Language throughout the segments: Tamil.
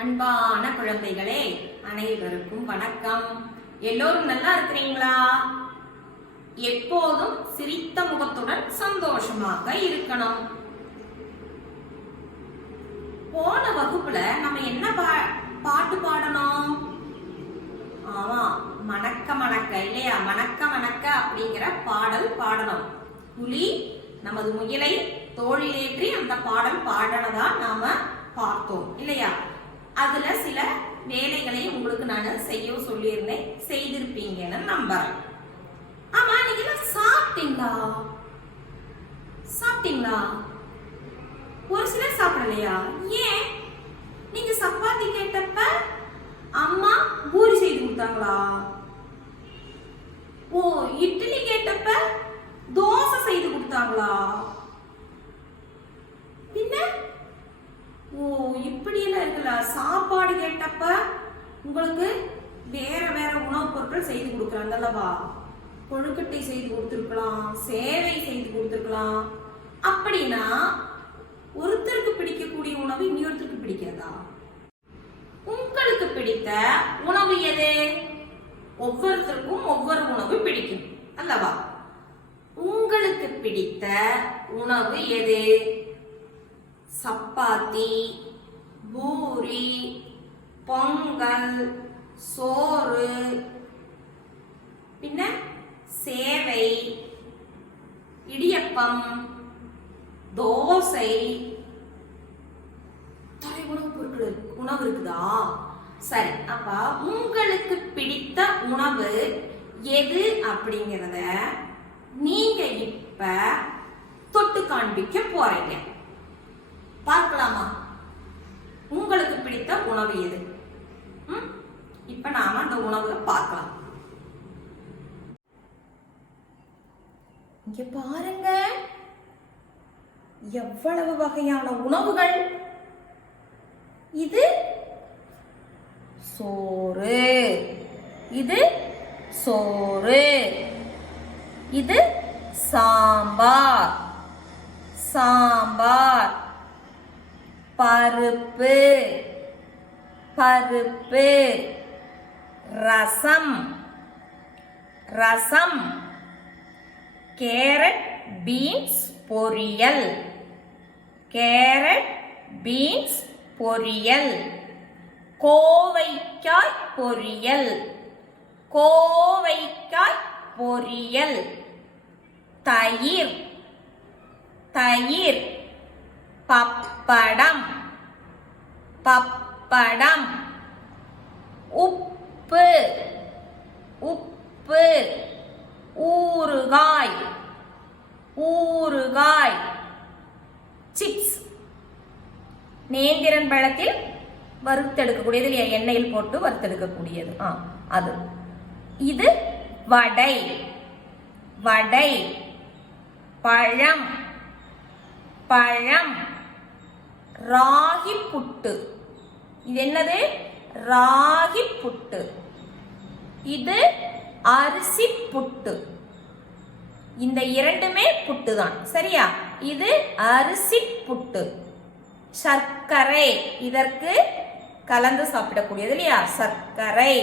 அன்பான குழந்தைகளே, அனைவருக்கும் வணக்கம். எல்லோரும் நல்லா இருக்கிறீங்களா? எப்போதும் சிரித்த முகத்துடன் சந்தோஷமாக இருக்கணும். போன வகுப்புல நம்ம என்ன பாட்டு பாடணும்? ஆமா, மணக்க மணக்க இல்லையா? மணக்க மணக்க அப்படிங்கிற பாடல் பாடணும். புலி நமது முயலை தோளிலேற்றி அந்த பாடல் பாடனதா நாம பார்த்தோம் இல்லையா? அதுல சில வேலைகளை உங்களுக்கு நான் செய்ய சொல்லியிருந்தேன், செய்திருப்பீங்கன்னு நம்புறேன். ஆமா, நீங்க சாப்பிட்டீங்களா? சாப்பிட்டீங்களா? ஒரு சிலர் சாப்பிடலையா? ஏன்? நீங்க சப்பாத்தி கேட்டப்ப அம்மா பூரி செய்து கொடுத்தாங்களா? ஓ, இட்லி கேட்டப்ப தோசை செய்து கொடுத்தாங்களா? பின்ன ஓ, இப்படி எல்லாம் இருக்குல்ல. சாப்பாடு கேட்டப்ப உங்களுக்கு வேற வேற உணவுப் பொருட்கள் செய்து கொடுக்குறாங்கல்லவா? கொழுக்கட்டை செய்து கொடுத்துருக்கலாம், சேவை செய்து கொடுத்துருக்கலாம். அப்படின்னா ஒருத்தருக்கு பிடிக்கக்கூடிய உணவு இன்னொருத்தருக்கு பிடிக்காதா? உங்களுக்கு பிடித்த உணவு எது? ஒவ்வொருத்தருக்கும் ஒவ்வொரு உணவு பிடிக்கும் அல்லவா? உங்களுக்கு பிடித்த உணவு எது? சப்பாத்தி, பூரி, பொங்கல், சோறு, பின்ன சேவை, இடியப்பம், தோசை, உணவு இருக்குதா? சரி, அப்ப உங்களுக்கு பிடித்த உணவு எது அப்படிங்கறத நீங்க இப்ப தொட்டு காண்பிக்க போறீங்க. பார்க்கலாமா? உங்களுக்கு பிடித்த உணவு எது? இப்ப நாம அந்த உணவை பார்க்கலாம். இங்க பாருங்க, எவ்வளவு வகையான உணவுகள். இது சோறு, இது சோறு, இது சாம்பார், சாம்பார், பருப்பு, பருப்பு, ரசம், ரசம், கேரட் பீன்ஸ் பொரியல், கேரட் பீன்ஸ் பொரியல், கோவைக்காய் பொரியல், கோவைக்காய் பொரியல், தயிர், தயிர், பப்படம், பப்படம், உப்பு, உப்பு, ஊறுகாய், ஊறுகாய், சிப்ஸ், நேந்திரன் பழத்தில் வறுத்தெடுக்கக்கூடியது இல்லையா? எண்ணெயில் போட்டு வறுத்தெடுக்கக்கூடியது அது. இது வடை, வடை, பழம், பழம், ராகி புட்டு. இது என்னது? ராகி புட்டு. இது அரிசி புட்டு. இந்த இரண்டுமே புட்டு தான், சரியா? இது அரிசி புட்டு. சர்க்கரை, இதற்கு கலந்து சாப்பிடக்கூடியது இல்லையா? சர்க்கரை.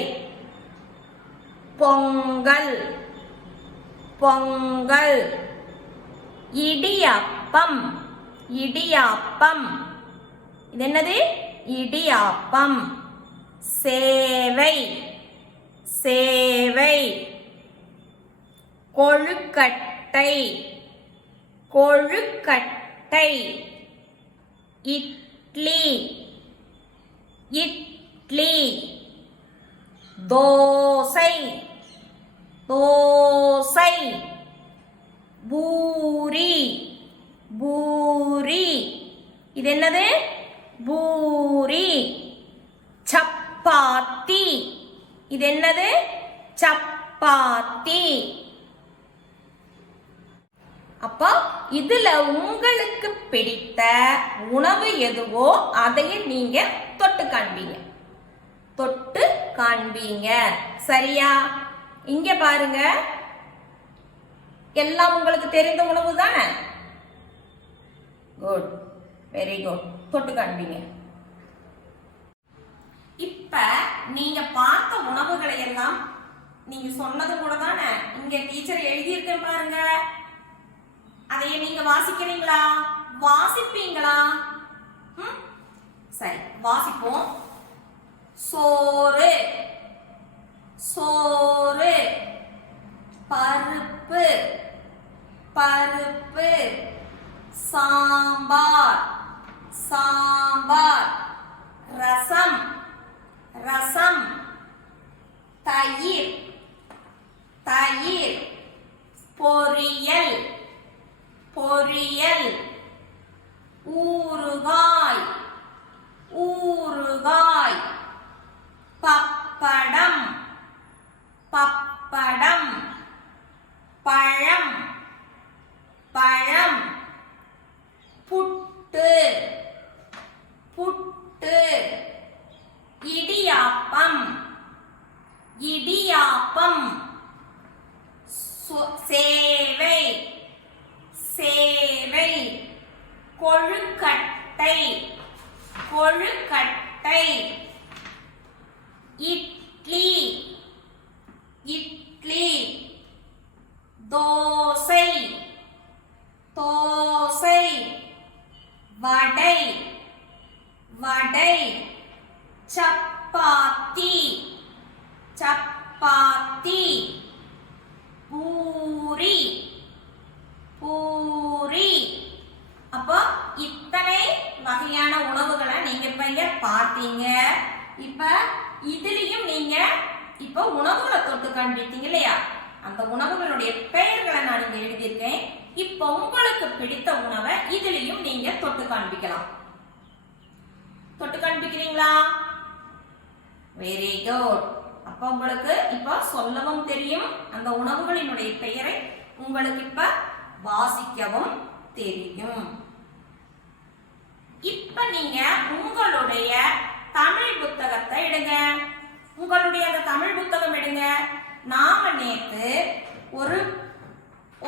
பொங்கல், பொங்கல், இடியாப்பம், இடியாப்பம். இது என்னது? இடியாப்பம். சேவை, சேவை, கொழுக்கட்டை, கொழுக்கட்டை, இட்லி, இட்லி, தோசை, தோசை, பூரி பூரி. இது என்னது? பூரி. சப்பாத்தி. இது என்னது? சப்பாத்தி. அப்போ இதுல உங்களுக்கு பிடித்த உணவு எதுவோ அதையே நீங்க தொட்டு காண்பீங்க. தொட்டு காண்பீங்க. சரியா? இங்க பாருங்க, எல்லாம் உங்களுக்கு தெரிந்த உணவு தானே? Good, very good. தொட்டு காண்பீங்க. இப்ப நீங்க பார்த்த உணவுகளை எல்லாம் நீங்க சொன்னது கூட தானே இங்க டீச்சர் எழுதியிருக்க பாருங்க. அதையே நீங்க வாசிக்கிறீங்களா? வாசிப்பீங்களா? சரி, வாசிப்போம். சோறு சோறு. பருப்பு பருப்பு. சாம்பார் சாம்பார். ரசம் ரசம். தயிர் தயிர். பொரியல் பொரியல். ஊறுகாய் ஊறுகாய். பப்படம் பப்படம். பழம் பழம். புட்டு புட்டு. இடியாப்பம் இடியாப்பம். சேவை சேவை. கொழுக்கட்டை கொழுக்கட்டை. இட்லி இட்லி. தோசை தோசை. வடை வடை. சப்பாத்தி சப்பாத்தி. பூரி பூரி. அப்போ இத்தனை வகையான உணவுகளை நீங்க இப்ப இங்க பார்த்தீங்க. இப்ப இதுலயும் நீங்க இப்ப உணவுகளை தொட்டு காண்பித்தீங்க இல்லையா? அந்த உணவுகளுடைய பெயர்களை நான் இங்க எழுதியிருக்கேன். இப்ப உங்களுக்கு பிடித்த உணவை இதுலயும் நீங்க தொட்டு காண்பிக்கலாம். தொட்டு காண்பிக்கிறீங்களா? Very good. அப்ப உங்களுக்கு இப்ப சொல்லவும் தெரியும், அந்த உணவுகளினுடைய பெயரை உங்களுக்கு இப்ப வாசிக்கவும் தெரியும். இப்ப நீங்க உங்களுடைய தமிழ் புத்தகத்தை எடுங்க. உங்களுடைய அந்த தமிழ் புத்தகம் எடுங்க. நாம நேத்து ஒரு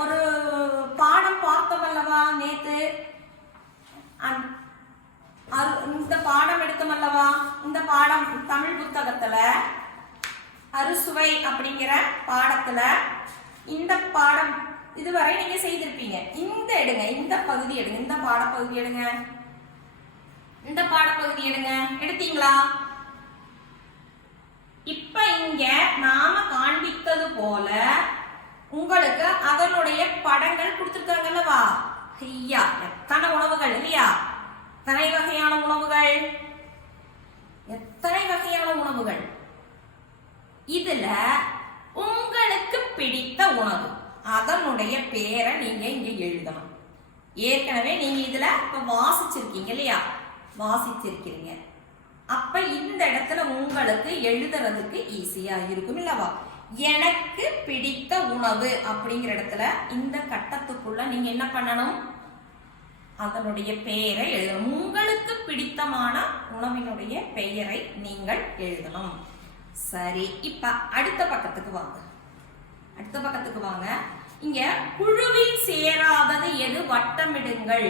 ஒரு பாடம் பார்த்தோம் அல்லவா? நேத்து இந்த பாடம் எடுத்தோம் அல்லவா? இந்த பாடம் தமிழ் புத்தகத்துல அறுசுவை அப்படிங்கிற பாடத்துல இந்த பாடம் இதுவரை நீங்க செய்திருப்பீங்க. இந்த எடுங்க, இந்த பகுதி எடுங்க, இந்த பாடப்பகுதி எடுங்க, இந்த பாடப்பகுதி எடுங்க. எடுத்தீங்களா? இப்ப இங்க நாம காண்பித்தது போல உங்களுக்கு அதனுடைய படங்கள் கொடுத்திருக்காங்க அல்லவா? ஐயா, எத்தனை உணவுகள் இல்லையா? எத்தனை வகையான உணவுகள், எத்தனை வகையான உணவுகள். இதுல உங்களுக்கு பிடித்த உணவு அதனுடைய பேரை நீங்க இங்க எழுதணும். ஏற்கனவே நீங்க இதுல இப்ப வாசிச்சிருக்கீங்க இல்லையா? வாசிச்சிருக்கீங்க. அப்ப இந்த இடத்துல உங்களுக்கு எழுதுறதுக்கு ஈஸியா இருக்கும் இல்லவா? எனக்கு பிடித்த உணவு அப்படிங்கிற இடத்துல இந்த கட்டத்துக்குள்ள நீங்க என்ன பண்ணணும்? அதனுடைய பெயரை எழுதணும். உங்களுக்கு பிடித்தமான உணவினுடைய பெயரை நீங்கள் எழுதணும். சரி, இப்ப அடுத்த பக்கத்துக்கு வாங்க. அடுத்த பக்கத்துக்கு வாங்க. இங்க குழுவில் சேராதது எது? வட்டமிடுங்கள்,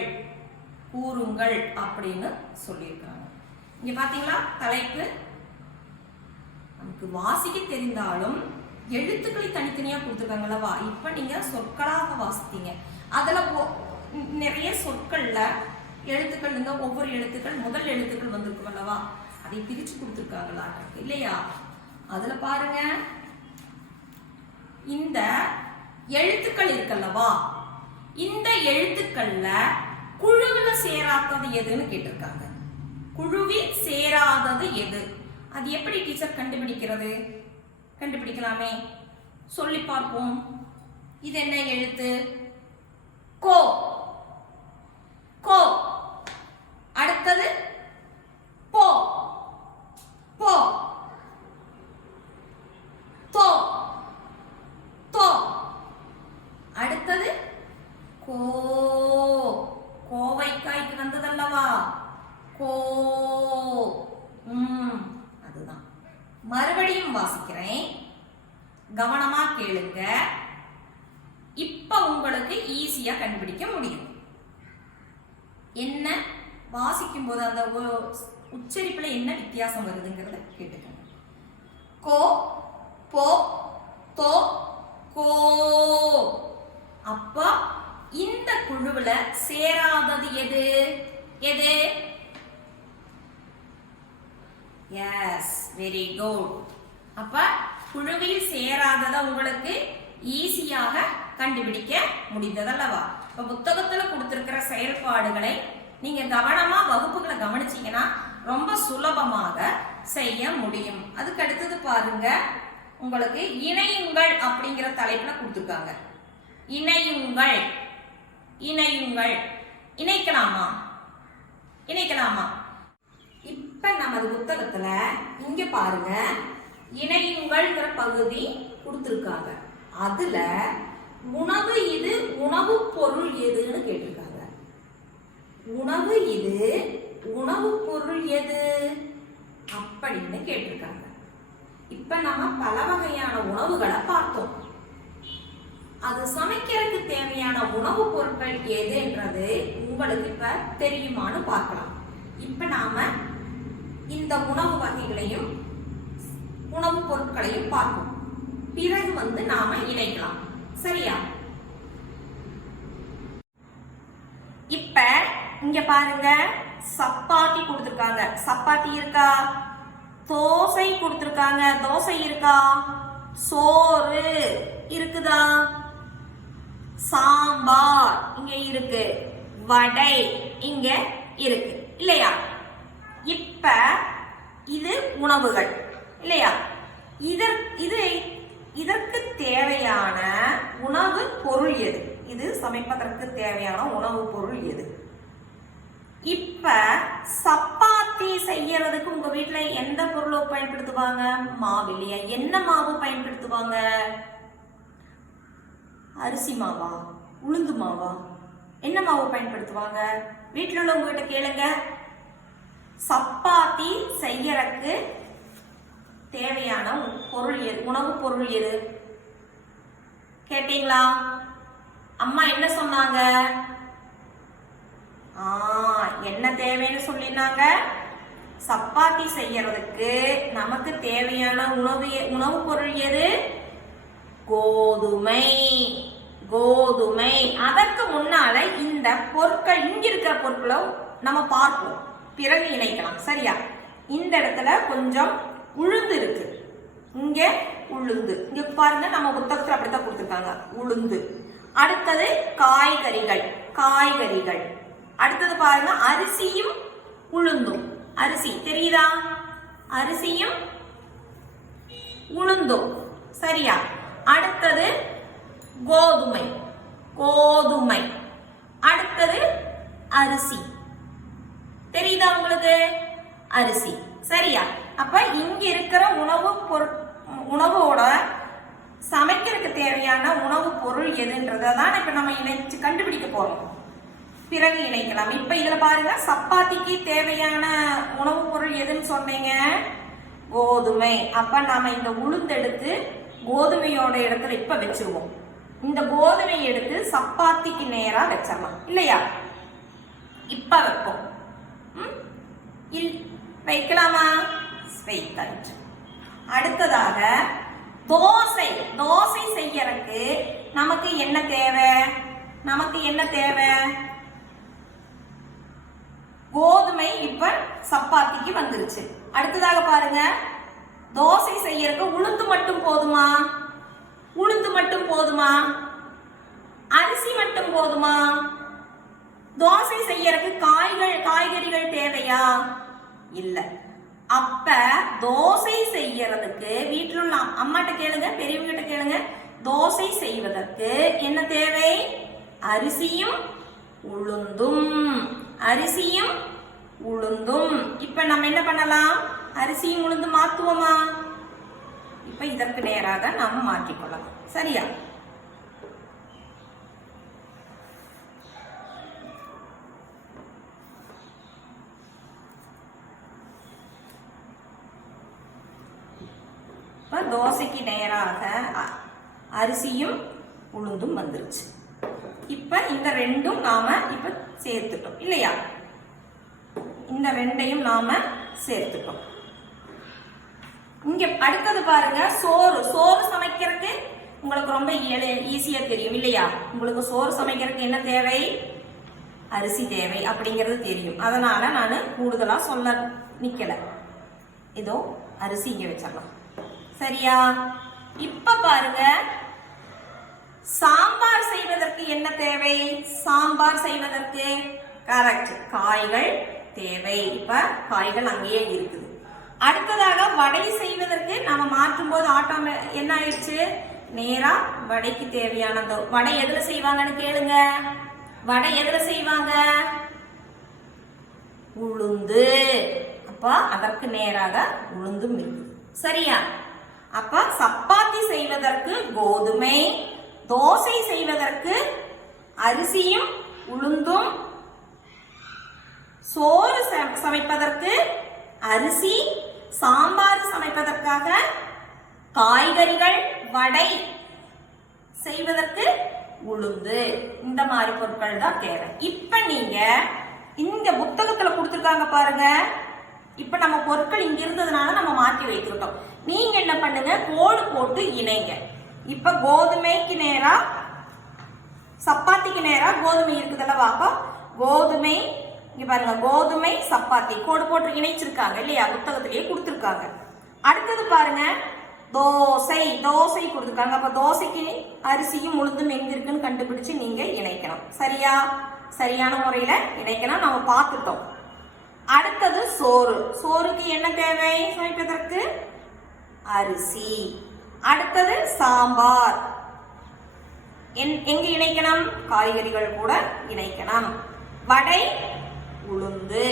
கூறுங்கள் அப்படின்னு சொல்லியிருக்காங்க. இங்க பாத்தீங்களா தலைப்பு? நமக்கு வாசிக்க தெரிந்தாலும் எழுத்துக்களை தனித்தனியா கொடுத்துருக்காங்களவா? இப்ப நீங்க சொற்களாக வாசித்தீங்க. அதுல நிறைய சொற்கள்ல எழுத்துக்கள் இருந்தா ஒவ்வொரு எழுத்துக்கள் முதல் எழுத்துக்கள் வந்திருக்கும் அல்லவா? அதை பிரிச்சு கொடுத்துருக்காங்களா இல்லையா? அதுல பாருங்க, இந்த எழுத்துக்கள் இருக்கல்லவா, இந்த எழுத்துக்கள்ல குழுவில சேராதது எதுன்னு கேட்டிருக்காங்க. குழுவில் சேராதது எது? அது எப்படி டீச்சர் கண்டுபிடிக்கிறது? கண்டுபிடிக்கலாமே, சொல்லி பார்ப்போம். இது என்ன எழுத்து? கவனமா கேளுங்க. இப்ப உங்களுக்கு ஈஸியா கண்டுபிடிக்க முடியும். என்ன வாசிக்கும் போது அந்த உச்சரிப்புல என்ன வித்தியாசம் வருதுங்கிறத கேட்டுக்கோங்க. கோ, போ, தோ, கோ. அப்ப இந்த குழுவுல சேராதது எது எது? Yes, very good. அப்ப குழுவில் சேராதத உங்களுக்கு ஈஸியாக கண்டுபிடிக்க முடிந்ததல்லவா? இப்ப புத்தகத்துல கொடுத்திருக்கிற செயல்பாடுகளை நீங்க கவனமா வகுப்புகளை கவனிச்சீங்கன்னா ரொம்ப சுலபமாக செய்ய முடியும். அதுக்கு அடுத்தது பாருங்க, உங்களுக்கு இணையுங்கள் அப்படிங்கிற தலைப்புல கொடுத்திருக்காங்க. இணையுங்கள், இணையுங்கள். இணைக்கலாமா? இணைக்கலாமா? இப்ப நமது புத்தகத்துல இங்க பாருங்க, இணையுங்கள்ங்கிற பகுதி கொடுத்திருக்காங்க. அதுல உணவு இது, உணவு பொருள் எதுன்னு கேட்டிருக்காங்க. உணவு இது, உணவு பொருள் எது அப்படின்னு கேட்டிருக்காங்க. இப்ப நம்ம பல வகையான உணவுகளை பார்த்தோம். அது சமைக்கிறதுக்கு தேவையான உணவு பொருட்கள் எதுன்றது உங்களுக்கு இப்ப தெரியுமான்னு பார்க்கலாம். இப்ப நாம இந்த உணவு வகைகளையும் உணவு பொருட்களையும் பார்ப்போம். பிறகு நாம இணைக்கலாம். சரியா? இப்ப இங்க பாருங்க, சப்பாத்தி கொடுத்திருக்காங்க. சப்பாத்தி இருக்கா? தோசை கொடுத்திருக்காங்க. தோசை இருக்கா? சோறு இருக்குதா? சாம்பார் இங்க இருக்கு. வடை இங்க இருக்கு இல்லையா? இப்ப இது உணவுகள் இல்லையா? இதற்கு தேவையான உணவு பொருள் எது? இது சமைப்பதற்கு தேவையான உணவு பொருள் எது? இப்ப சப்பாத்தி செய்யறதுக்கு உங்க வீட்டுல எந்த பொருளை பயன்படுத்துவாங்க? மாவு இல்லையா? என்ன மாவு பயன்படுத்துவாங்க? அரிசி மாவா? உளுந்து மாவா? என்ன மாவு பயன்படுத்துவாங்க? வீட்டுல உள்ளவங்க கிட்ட கேளுங்க. சப்பாத்தி செய்யறதுக்கு தேவையான பொருள் எது? உணவு பொருள் எது? கேட்டீங்களா? அம்மா என்ன சொன்னாங்க? என்ன தேவைன்னு சொல்லினாங்க? சப்பாத்தி செய்யறதுக்கு நமக்கு தேவையான உணவு பொருள் எது? கோதுமை. கோதுமை. அதற்கு முன்னால இந்த பொருட்கள், இங்க இருக்கிற பொருட்களை நம்ம பார்ப்போம், பிறகு இணைக்கலாம். சரியா? இந்த இடத்துல கொஞ்சம் உளுந்து இருக்கு. இங்க உளுந்து, இங்க பாருங்க, நம்ம புத்தகத்துல அப்படித்தான் கொடுத்திருக்காங்க, உளுந்து. அடுத்தது காய்கறிகள். காய்கறிகள். அடுத்தது பாருங்க, அரிசியும் உளுந்தும். அரிசி தெரியுதா? அரிசியும் உளுந்தும். சரியா? அடுத்தது கோதுமை. கோதுமை. அடுத்தது அரிசி. தெரியுதா உங்களுக்கு? அரிசி. சரியா? அப்ப இங்க இருக்கிற உணவோட சமைக்கிறதுக்கு தேவையான உணவு பொருள் எதுன்றதான் இப்ப நம்ம இணைச்சு கண்டுபிடிக்க போறோம். பிறகு இணைக்கலாம். இப்ப இதுல பாருங்க, சப்பாத்திக்கு தேவையான உணவு பொருள் எதுன்னு சொன்னீங்க? கோதுமை. அப்ப நாம இந்த உளுந்தெடுத்து கோதுமையோட இடத்துல இப்ப வச்சிருவோம். இந்த கோதுமை எடுத்து சப்பாத்திக்கு நேரா வச்சிடலாம் இல்லையா? இப்ப வைப்போம். வைக்கலாமா? வைத்தாச்சு. அடுத்ததாக தோசை. தோசை செய்யறதுக்கு நமக்கு என்ன தேவை? நமக்கு என்ன தேவை? கோதுமை இப்ப சப்பாத்திக்கு வந்துருச்சு. அடுத்ததாக பாருங்க, தோசை செய்யறதுக்கு உளுந்து மட்டும் போதுமா? உளுந்து மட்டும் போதுமா? அரிசி மட்டும் போதுமா? தோசை செய்யறதுக்கு காய்கறிகள் தேவையா? இல்ல. அப்ப தோசை செய்யறதுக்கு வீட்டில் உள்ள அம்மாட்ட கேளுங்க, பெரியவங்க கிட்ட கேளுங்க. தோசை செய்வதற்கு என்ன தேவை? அரிசியும் உளுந்தும். அரிசியும் உளுந்தும். இப்ப நம்ம என்ன பண்ணலாம்? அரிசியும் உளுந்து மாத்துவோமா? இப்ப இதற்கு நேராக நாம மாற்றிக்கொள்ளலாம். சரியா? இப்போ தோசைக்கு நேராக அரிசியும் உளுந்தும் வந்துருச்சு. இப்ப இந்த ரெண்டும் நாம இப்ப சேர்த்துட்டோம் இல்லையா? இந்த ரெண்டையும் நாம சேர்த்துட்டோம். இங்க அடுத்தது பாருங்க, சோறு. சோறு சமைக்கிறதுக்கு உங்களுக்கு ரொம்ப ஈஸியா தெரியும் இல்லையா? உங்களுக்கு சோறு சமைக்கிறதுக்கு என்ன தேவை? அரிசி தேவை அப்படிங்கிறது தெரியும். அதனால நான் கூடுதலா சொல்ல நிக்கல. இதோ அரிசி இங்க வச்சிடலாம். சரியா? இப்ப பாருங்க, சாம்பார் செய்வதற்கு என்ன தேவை? சாம்பார் செய்வதற்கு கரெக்ட், காய்கள் தேவை. இப்ப காய்கள் அங்கேயே இருக்குது. அடுத்ததாக வடை செய்வதற்கு நாம மாற்றும் போது ஆட்டோமே என்ன ஆயிடுச்சு? நேரா வடைக்கு தேவையான வடை எதுல செய்வாங்கன்னு கேளுங்க. வடை எதுல செய்வாங்க? உளுந்து. அப்ப அதற்கு நேராக உளுந்தும் இருக்கு. சரியா? அப்ப சப்பாத்தி செய்வதற்கு கோதுமை, தோசை செய்வதற்கு அரிசியும் உளுந்தும், சோறு சமைப்பதற்கு அரிசி, சாம்பார் சமைப்பதற்காக காய்கறிகள், வடை செய்வதற்கு உளுந்து. இந்த மாதிரி பொருட்கள் தான் தேவை. இப்ப நீங்க இந்த புத்தகத்துல கொடுத்திருக்காங்க பாருங்க. இப்ப நம்ம பொருட்கள் இங்க இருந்ததுனால நம்ம மாற்றி வைத்திருக்கோம். நீங்க என்ன பண்ணுங்க, கோடு போட்டு இணைங்க. இப்ப கோதுமைக்கு நேரா சப்பாத்திக்கு நேரா கோதுமை இருக்குதுல்ல, வாப்பா கோதுமை. இங்க பாருங்க, கோதுமை சப்பாத்தி கோடு போட்டு இணைச்சிருக்காங்க இல்லையா? புத்தகத்திலேயே கொடுத்திருக்காங்க. அடுத்தது பாருங்க, தோசை. தோசை கொடுத்திருக்காங்க. அப்ப தோசைக்கு அரிசியும் உளுந்தும் எங்க இருக்குன்னு கண்டுபிடிச்சு நீங்க இணைக்கணும். சரியா? சரியான முறையில இணைக்கணும். நம்ம பார்த்துட்டோம். அடுத்தது சோறு. சோறுக்கு என்ன தேவை சமைப்பதற்கு? அரிசி. அடுத்தது சாம்பார். எங்க இணைக்கணும்? காய்கறிகள் கூட இணைக்கணும். வடை, உளுந்து.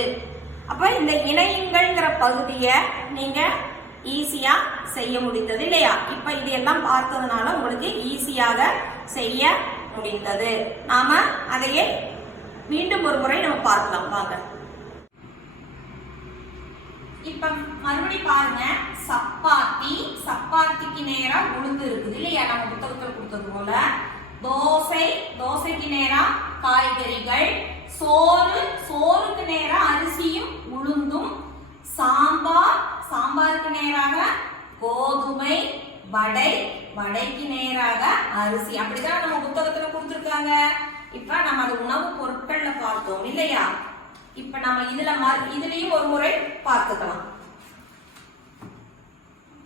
அப்ப இந்த இணையுங்கள்ங்கிற பகுதியை நீங்க ஈஸியா செய்ய முடிந்தது இல்லையா? இப்ப இது எல்லாம் பார்த்ததுனால உங்களுக்கு ஈஸியாக செய்ய முடிந்தது. நாம அதையே மீண்டும் ஒரு முறை நம்ம பார்க்கலாம் வாங்க. இப்ப மறுபடி பாருங்க, சப்பாத்தி. சப்பாத்திக்கு நேரா உளுந்து இருக்குது இல்லையா? நம்ம புத்தகத்தில் கொடுத்தது போல. தோசை, தோசைக்கு நேரா காய்கறிகள். சோறு, சோறுக்கு நேரா அரிசியும் உளுந்தும். சாம்பார், சாம்பாருக்கு நேராக கோதுமை. வடை, வடைக்கு நேராக அரிசி. அப்படிதான் நம்ம புத்தகத்துல கொடுத்திருக்காங்க. இப்ப நம்ம அது உணவு பொருட்கள்ல பார்த்தோம் இல்லையா? இப்ப நம்ம இதுலயும் ஒரு முறை பார்த்துக்கலாம்.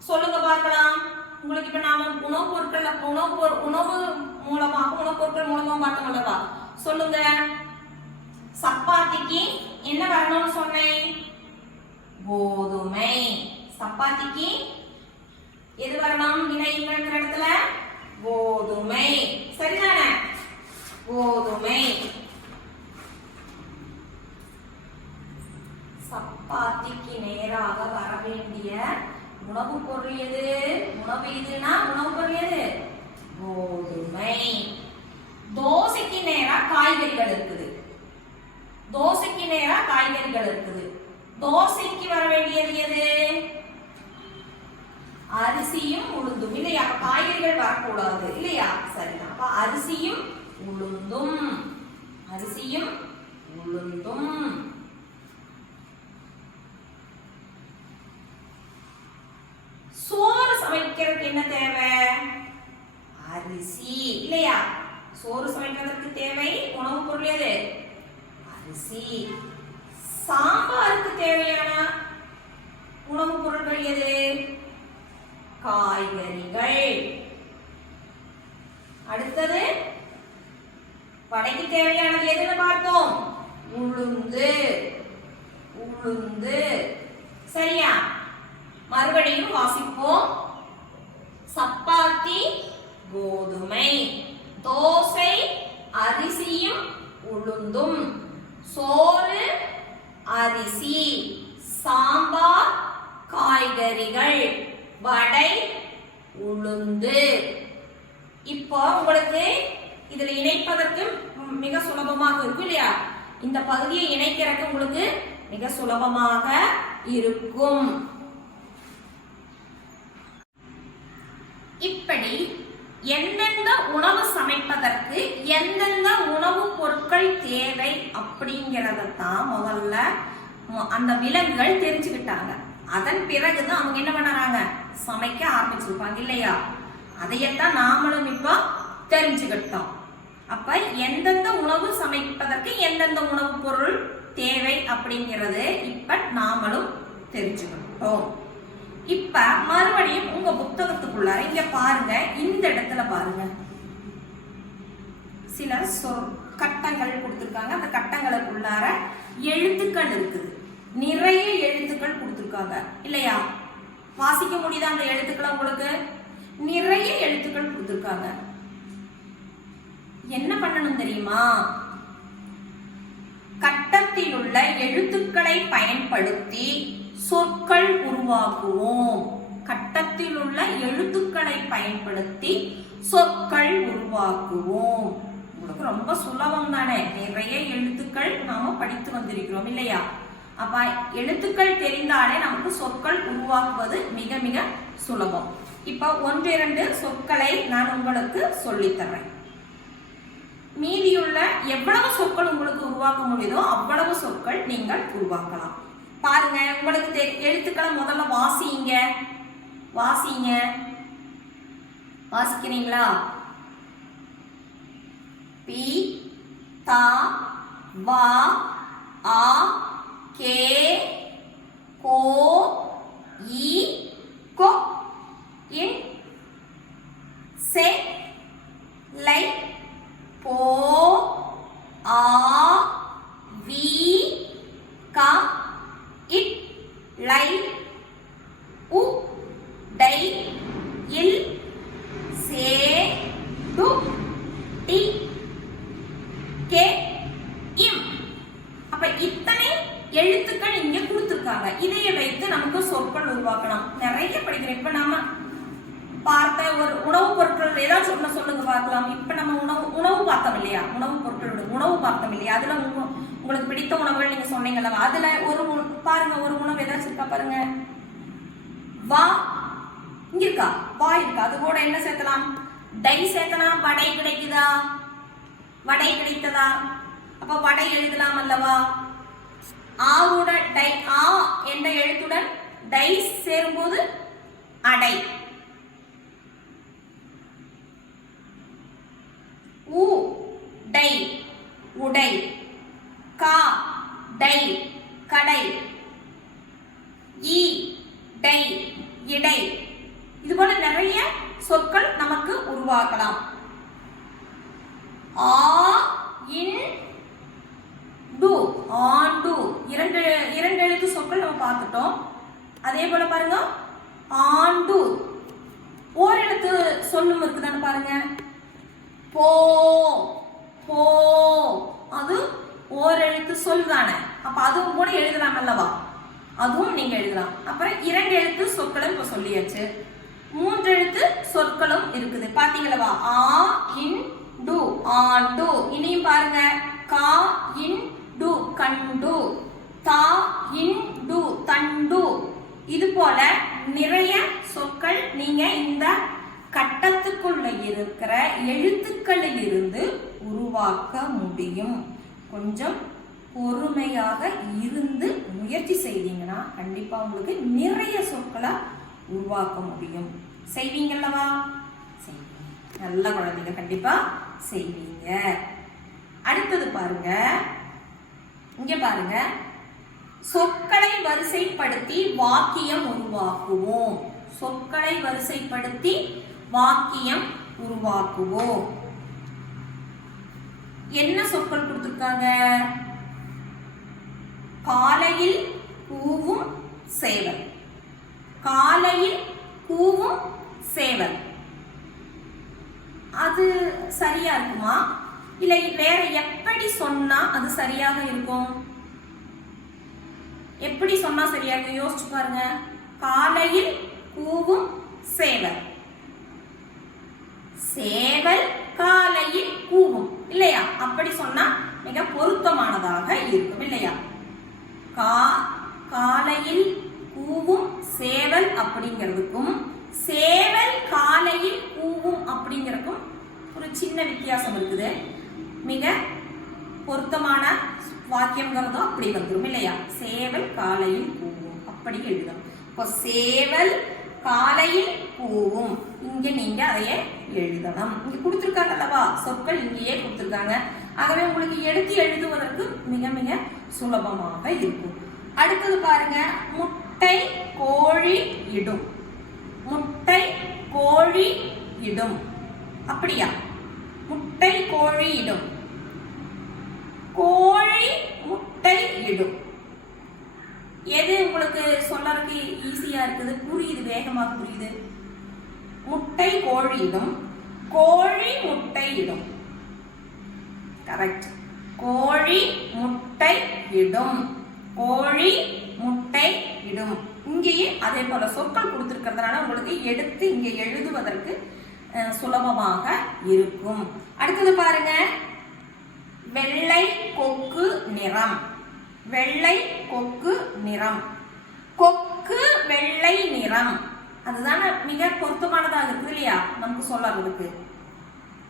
சொல்லுங்க பார்க்கலாம். உங்களுக்கு இப்ப நாம உணவு பொருட்கள்ல உணவு பொருட்கள் மூலமா பார்த்தோம் அல்லவா? சொல்லுங்க. சப்பாத்திக்கு என்ன வரணும்னு சொன்னேன்? கோதுமை. சப்பாத்திக்கு எது வரணும்? இணைங்கிற இடத்துல கோதுமை. சரிதானே? கோதுமை. சப்பாத்திக்கு நேராக வர வேண்டிய உணவு பொருள் எது? உணவு எதுனா உணவு பொருள் எது? கோதுமை. தோசைக்கு நேரா காய்கறிகள் இருக்குது. தோசைக்கு நேரா காய்கறிகள் இருக்குது. தோசைக்கு வர வேண்டியது எது? அரிசியும் உளுந்தும் இல்லையா? காய்கறிகள் வரக்கூடாது இல்லையா? சரிதான். அப்ப அரிசியும் உளுந்தும். அரிசியும் உளுந்தும். சோறு சமைக்கிறதுக்கு என்ன தேவை? அரிசி இல்லையா? சோறு சமைப்பதற்கு தேவை உணவு பொருள் எது? அரிசி. சாம்பாருக்கு தேவையான உணவு பொருட்கள் எது? காய்கறிகள். அடுத்தது வடைக்கு தேவையானது எதுன்னு பார்த்தோம்? உளுந்து. உளுந்து. சரியா? மறுபடியும் வாசிப்போம். சப்பாத்தி கோதுமை. தோசை அரிசியும் உளுந்தும். சோறு அரிசி. சாம்பார் காய்கறிகள். வடை உளுந்து. இப்போ உங்களுக்கு இதுல இணைப்பதற்கு மிக சுலபமாக இருக்கும் இல்லையா? இந்த பகுதியை இணைக்கிறதுக்கு உங்களுக்கு மிக சுலபமாக இருக்கும். இப்படி எந்தெந்த உணவு சமைப்பதற்கு எந்தெந்த உணவு பொருட்கள் தேவை அப்படிங்கறதான் முதல்ல அந்த விலங்குகள் தெரிஞ்சுக்கிட்டாங்க. அதன் பிறகுதான் அவங்க என்ன பண்ணறாங்க, சமைக்க ஆரம்பிச்சிருப்பாங்க இல்லையா. அதையத்தான் நாமளும் இப்போ தெரிஞ்சுக்கிட்டோம். அப்ப எந்தெந்த உணவு சமைப்பதற்கு எந்தெந்த உணவு பொருள் தேவை அப்படிங்கிறது இப்ப நாமளும் தெரிஞ்சுக்கிட்டோம். இப்ப மறுபடியும் உங்க புத்தகத்துக்குள்ளார இங்க பாருங்க, இந்த இடத்துல பாருங்க சில கட்டங்கள் கொடுத்திருக்காங்க. அந்த கட்டங்களுக்குள்ளார எழுத்துக்கள் இருக்குது, நிறைய எழுத்துக்கள் கொடுத்திருக்காங்க இல்லையா. வாசிக்க முடியுதா அந்த எழுத்துக்களை உங்களுக்கு? நிறைய எழுத்துக்கள் கொடுத்திருக்காங்க. என்ன பண்ணணும் தெரியுமா? கட்டத்தில் உள்ள எழுத்துக்களை பயன்படுத்தி சொற்கள் உருவாக்குவோம். கட்டத்தில் உள்ள எழுத்துக்களை பயன்படுத்தி சொற்கள் உருவாக்குவோம். உங்களுக்கு ரொம்ப சுலபம் தானே, நிறைய எழுத்துக்கள் நாம படித்து வந்திருக்கிறோம் இல்லையா. அப்ப எழுத்துக்கள் தெரிந்தாலே நமக்கு சொற்கள் உருவாக்குவது மிக மிக சுலபம். இப்ப 1-2 சொற்களை நான் உங்களுக்கு சொல்லித்தரேன். மீதியுள்ள எவ்வளவு சொற்கள் உங்களுக்கு உருவாக்க முடியுதோ அவ்வளவு சொற்கள் நீங்கள் உருவாக்கலாம். பாருங்க, உங்களுக்கு எழுத்துக்களை முதல்ல வாசிங்க. வாசிக்கிறீங்களா? பி தா வா ஆ கே கோ இ கோ இன் செ லை போ ஆ வி கா இட் லை உ டை இல் சே டு டி கே இம். அப்ப இத்தனை எழுத்துக்கள் இங்க கொடுத்திருக்காங்க. இதைய வைத்து நமக்கு சொற்கள் உருவாக்கணும். நிறைய படிக்கிறோம். இப்ப நாம பார்த்த ஒரு உணவு பொருட்கள் ஏதாவது ஒண்ணு சொல்லுங்க பார்க்கலாம். இப்ப நம்ம உணவு பார்த்தோம் இல்லையா, உணவு பொருட்களோட உணவு பார்த்தோம் இல்லையா. அதுல உங்களுக்கு பிடித்த உணவுகள் நீங்க சொன்னீங்கல்ல, அதுல ஒரு பாருங்க, ஒரு உணவு ஏதாச்சும் இருக்கா பாருங்க. வா இங்க இருக்கா, வா இருக்கா. அது கூட என்ன சேர்த்தலாம்? டை சேர்த்தலாம். வடை கிடைக்குதா? வடை கிடைத்ததா? அப்ப வடை எழுதலாம் அல்லவா. ஆவோட டை, ஆ என்ற எழுத்துடன் டை சேரும்போது அடை. உ டை உடை. கா டை கடை. ஈ டை இடை. இது போல நிறைய சொற்கள் நமக்கு உருவாக்கலாம். ஆ இன் டு, ஆண்டு. இரண்டு எழுத்து சொற்கள் நம்ம பார்த்துட்டோம். அதே போல பாருங்க, ஆண்டு ஓர் எழுத்து சொல்லும் இருக்குதான்னு பாருங்க. போ போ, அது ஓர் எழுத்து சொல் தானே. அப்ப அதுவும் கூட எழுதலாம் அல்லவா, அதுவும் நீங்க எழுதலாம். அப்புறம் 2 எழுத்து சொற்களும் இப்ப சொல்லியாச்சு. 3 எழுத்து சொற்களும் இருக்குது பாத்தீங்களா. ஆ இன் டு, ஆண்டு. இனியும் பாருங்க, கா இன் டு கண்டு. தா இன் டு தண்டு. இது போல நிறைய சொற்கள் நீங்க இந்த கட்டத்துக்குள்ள இருக்கிற எழுத்துக்களில் இருந்து உருவாக்க முடியும். கொஞ்சம் பொறுமையாக இருந்து முயற்சி செய்தீங்கன்னா கண்டிப்பா உங்களுக்கு நிறைய சொற்களை உருவாக்க முடியும். செய்வீங்கல்லவா? செய்வீங்க. நல்ல குழந்தைங்க கண்டிப்பா செய்வீங்க. அடுத்தது பாருங்க, இங்க பாருங்க, சொற்களை வரிசைப்படுத்தி வாக்கியம் உருவாக்குவோம். சொற்களை வரிசைப்படுத்தி வாக்கியம் உருவாக்குவோம். என்ன சொற்கள் கொடுத்திருக்காங்க? காலையில் கூவும் சேவல். காலையில் கூவும் சேவல். அது சரியா இருக்குமா, இல்லை வேற எப்படி சொன்னா அது சரியாக இருக்கும்? எப்படி சொன்னா சரியா இருக்கும் யோசிச்சு பாருங்க. காலையில் கூவும் சேவல். சேவல் காலையில் கூவும் இல்லையா? அப்படி சொன்னா மிக பொருத்தமானதாக இருக்கும் இல்லையா? காலையில் கூவும் சேவல் அப்படிங்கிறதுக்கும் சேவல் காலையில் கூவும் அப்படிங்கிறக்கும் ஒரு சின்ன வித்தியாசம் இருக்குது. மிக பொருத்தமான வாக்கியம்ங்கிறதும் அப்படி வந்துடும் இல்லையா? சேவல் காலையில் கூவும் அப்படி எழுதணும். இப்போ சேவல் காலையில் கூவும் இங்க நீங்க அதையே எழுதணும். இங்க கொடுத்திருக்காங்க அல்லவா, சொற்கள் இங்கேயே கொடுத்திருக்காங்க. ஆகவே உங்களுக்கு எடுத்து எழுதுவதற்கு மிக மிக சுலபமாக இருக்கும். அடுத்தது பாருங்க, முட்டை கோழி இடும். முட்டை கோழி இடும். அப்படியா? முட்டை கோழி இடும். கோழி முட்டை இடும். எது உங்களுக்கு சொல்லறதுக்கு ஈஸியா இருக்குது, புரியுது, வேகமாக புரியுது? முட்டை கோழி இடும், கோழி முட்டை இடும். கரெக்ட். கோழி முட்டை இடும், கோழி முட்டை இடும். இங்கேயே அதே போல சொற்கள் கொடுத்திருக்கிறதுனால உங்களுக்கு எடுத்து இங்க எழுதுவதற்கு சுலபமாக இருக்கும். அடுத்தது பாருங்க, வெள்ளை கொக்கு நிறம். வெள்ளை கொக்கு நிறம். கொக்கு வெள்ளை நிறம், அதுதான் மிக பொருத்தமானதாக இருக்குது இல்லையா நமக்கு சொல்றதுக்கு.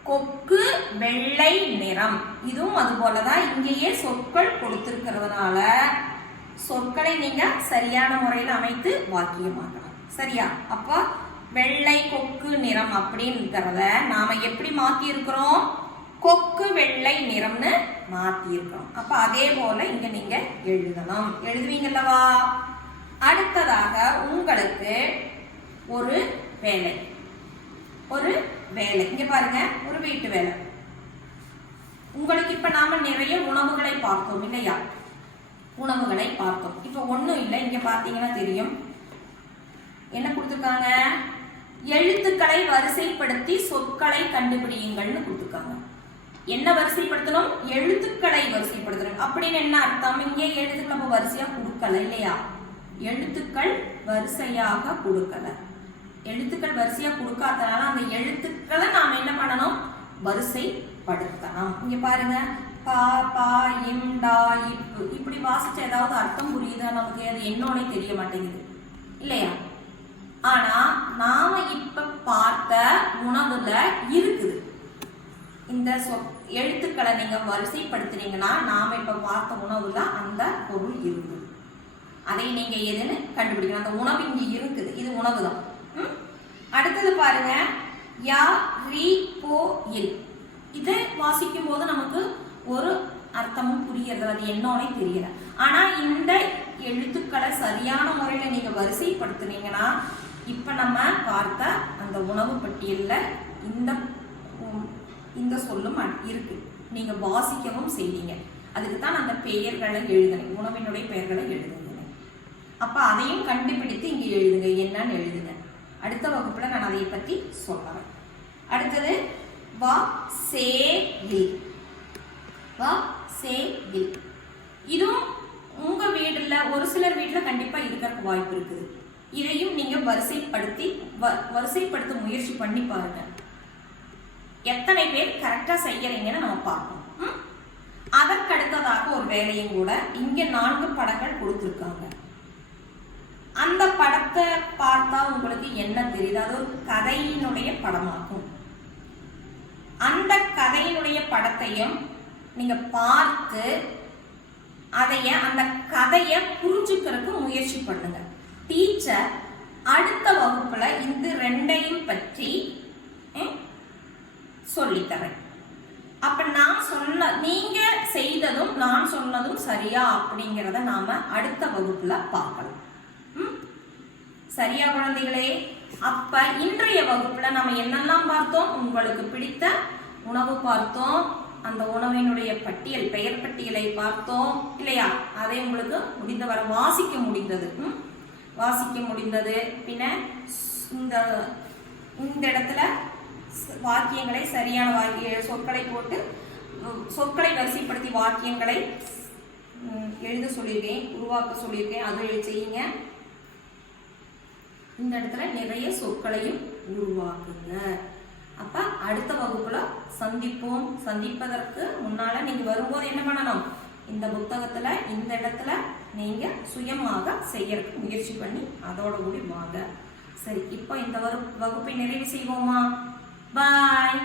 கொக்கு வெள்ளை நிறம். இதுவும் அது போலதான் இங்கேயே சொற்கள் கொடுத்திருக்கிறதுனால சொற்களை நீங்க சரியான முறையில் அமைத்து வாக்கியமாக்கலாம். சரியா? அப்ப வெள்ளை கொக்கு நிறம் அப்படிங்கிறத நாம எப்படி மாத்தி இருக்கிறோம்? கொக்கு வெள்ளை நிறம்னு மாத்தி இருக்கிறோம். அப்ப அதே போல இங்க நீங்க எழுதணும். எழுதுவீங்கல்லவா? அடுத்ததாக உங்களுக்கு ஒரு வேலை. ஒரு வேலை இங்க பாருங்க, ஒரு வீட்டு வேலை. உங்களுக்கு இப்ப நாம நிறைய உணவுகளை பார்த்தோம் இல்லையா? உணவுகளை பார்த்தோம். இப்ப ஒண்ணும் இல்லை, இங்க பாத்தீங்கன்னா தெரியும் என்ன கொடுத்திருக்காங்க? எழுத்துக்களை வரிசைப்படுத்தி சொற்களை கண்டுபிடியுங்கள்னு கொடுத்திருக்காங்க. என்ன வரிசைப்படுத்தணும்? எழுத்துக்களை வரிசைப்படுத்தணும். அப்படின்னு என்ன அர்த்தம்? இங்கே எழுத்துக்கள் நம்ம வரிசையா கொடுக்கல இல்லையா? எழுத்துக்கள் வரிசையாக கொடுக்கல. எழுத்துக்கள் வரிசையா கொடுக்காதனால அந்த எழுத்துக்களை நாம என்ன பண்ணணும்? வரிசைப்படுத்தணும். இங்க பாருங்க, பா பா இம் டா இப்பு இப்படி வாசிச்ச ஏதாவது அர்த்தம் புரியுதா நமக்கு? அது என்னன்னே தெரிய மாட்டேங்குது இல்லையா? ஆனா நாம இப்ப பார்த்த உணவுல இருக்குது. இந்த எழுத்துக்களை நீங்க வரிசைப்படுத்துறீங்கன்னா நாம இப்ப பார்த்த உணவுல அந்த பொருள் இருக்குது. அதை நீங்க எதுன்னு கண்டுபிடிக்கணும். அந்த உணவு இங்க இருக்குது, இது உணவு தான். அடுத்தது பாருங்க, யா ரி போ இல். இதை வாசிக்கும் போது நமக்கு ஒரு அர்த்தமும் புரியறது, அது என்னன்னே தெரியல. ஆனா இந்த எழுத்துக்களை சரியான முறையில நீங்க வரிசைப்படுத்துனீங்கன்னா இப்ப நம்ம பார்த்த அந்த உணவு பட்டியல்ல இந்த சொல்லும் இருக்கு. நீங்க வாசிக்கவும் செய்வீங்க. அதுக்கு தான் அந்த பெயர்களை எழுதுங்க, உணவினுடைய பெயர்களை எழுதுங்க. அப்ப அதையும் கண்டுபிடித்து இங்க எழுதுங்க, என்னன்னு எழுதுங்க. அடுத்த வகுப்புல நான் அதை பத்தி சொல்றேன். அடுத்தது வா சே வில். வா சே வில். இதுவும் உங்க வீடுல ஒரு சிலர் வீட்டுல கண்டிப்பா இருக்கிறதுக்கு வாய்ப்பு இருக்குது. இதையும் நீங்க வரிசைப்படுத்த முயற்சி பண்ணி பாருங்க. எத்தனை பேர் கரெக்டா செய்யறீங்கன்னு நம்ம பார்ப்போம். அதற்கு அடுத்ததாக ஒரு வேலையும் கூட இங்க 4 படங்கள் கொடுத்திருக்காங்க. அந்த படத்தை பார்த்தா உங்களுக்கு என்ன தெரியுது? அது ஒரு கதையினுடைய படமாகும். அந்த கதையினுடைய படத்தையும் நீங்க பார்த்து அந்த கதையை புரிஞ்சுக்கிறதுக்கு முயற்சி பண்ணுங்க. டீச்சர் அடுத்த வகுப்புல இந்த 2ஐயும் பற்றி சொல்லித்தரேன். அப்ப நான் சொன்ன நீங்க செய்ததும் நான் சொன்னதும் சரியா அப்படிங்கிறத நாம அடுத்த வகுப்புல பார்க்கலாம். சரியா குழந்தைகளே? அப்ப இன்றைய வகுப்புல நம்ம என்னெல்லாம் பார்த்தோம்? உங்களுக்கு பிடித்த உணவு பார்த்தோம், அந்த உணவினுடைய பட்டியல், பெயர் பட்டியலை பார்த்தோம் இல்லையா? அதை உங்களுக்கு முடிந்தவரை வாசிக்க முடிந்தது. பின்ன இந்த இடத்துல வாக்கியங்களை சரியான சொற்களை போட்டு சொற்களை வரிசைப்படுத்தி வாக்கியங்களை எழுத சொல்லியிருக்கேன், உருவாக்க சொல்லியிருக்கேன். அதை செய்யுங்க. இந்த இடத்துல நிறைய சொற்களையும் உருவாக்குங்க. அப்ப அடுத்த வகுப்புல சந்திப்போம். சந்திப்பதற்கு முன்னால நீங்க வரும்போது என்ன பண்ணணும்? இந்த புத்தகத்துல இந்த இடத்துல நீங்க சுயமாக செய்யறதுக்கு முயற்சி பண்ணி அதோட கூடி வாங்க. சரி, இப்போ இந்த வகுப்பை நிறைவு செய்வோமா? பாய்.